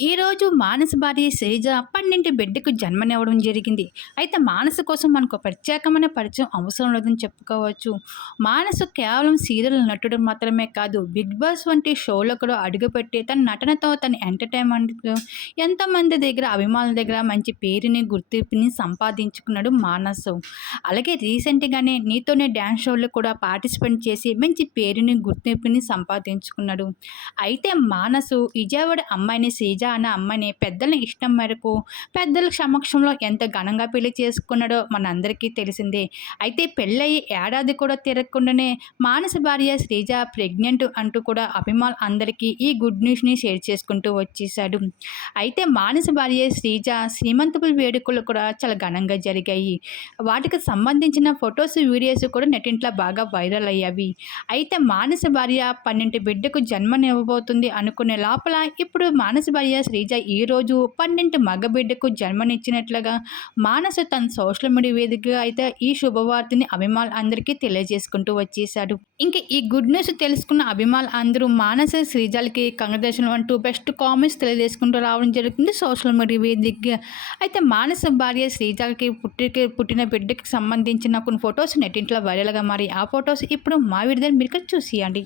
ఈరోజు మానస భార్య శ్రీజ పన్నెండు బిడ్డకు జన్మనివ్వడం జరిగింది. అయితే మానస కోసం మనకు ప్రత్యేకమైన పరిచయం అవసరం లేదని చెప్పుకోవచ్చు. మానస కేవలం సీరియల్ నటుడు మాత్రమే కాదు బిగ్ బాస్ వంటి షోలో కూడా అడుగుపెట్టి తన నటనతో తన ఎంటర్టైన్మెంట్ ఎంతోమంది దగ్గర అభిమానుల దగ్గర మంచి పేరుని గుర్తింపుని సంపాదించుకున్నాడు మానసు. అలాగే రీసెంట్గానే నీతోనే డ్యాన్స్ షోలో కూడా పార్టిసిపేట్ చేసి మంచి పేరుని గుర్తింపుని సంపాదించుకున్నాడు. అయితే మానసు విజయవాడ అమ్మాయిని శ్రీజ ఖజానా అమ్మని పెద్దల ఇష్టం మేరకు పెద్దల సమక్షంలో ఎంత ఘనంగా పెళ్ళి చేసుకున్నాడో మనందరికీ తెలిసిందే. అయితే పెళ్ళయి ఏడాది కూడా తిరగకుండానే మానస భార్య శ్రీజ ప్రెగ్నెంట్ అంటూ కూడా అభిమాన్ అందరికీ ఈ గుడ్ న్యూస్ని షేర్ చేసుకుంటూ వచ్చేసాడు అయితే మానస భార్య శ్రీజ శ్రీమంతపు వేడుకలు కూడా చాలా ఘనంగా జరిగాయి. వాటికి సంబంధించిన ఫొటోస్ వీడియోస్ కూడా నెటింట్లో బాగా వైరల్ అయ్యాయి. అయితే మానస భార్య పన్నెండు బిడ్డకు జన్మనివ్వబోతుంది అనుకునే లోపల ఇప్పుడు మానస భార్య శ్రీజ ఈరోజు పన్నెండు మగబిడ్డకు జన్మనిచ్చినట్లుగా మానస తన సోషల్ మీడియా వేదికగా అయితే ఈ శుభవార్తని అభిమానులు అందరికీ తెలియజేసుకుంటూ వచ్చేసాడు ఇంకా ఈ గుడ్ న్యూస్ తెలుసుకున్న అభిమానులు అందరూ మానస శ్రీజాలకి కంగ్రాచులేషన్ అంటూ బెస్ట్ కామెంట్స్ తెలియజేసుకుంటూ రావడం జరుగుతుంది సోషల్ మీడియా వేదికగా. అయితే మానస భార్య శ్రీజాలకి పుట్టికి పుట్టిన బిడ్డకి సంబంధించిన కొన్ని ఫొటోస్ నెట్టింట్లో వైరల్గా మారి ఆ ఫొటోస్ ఇప్పుడు మా విడుదల మీరు చూసియండి.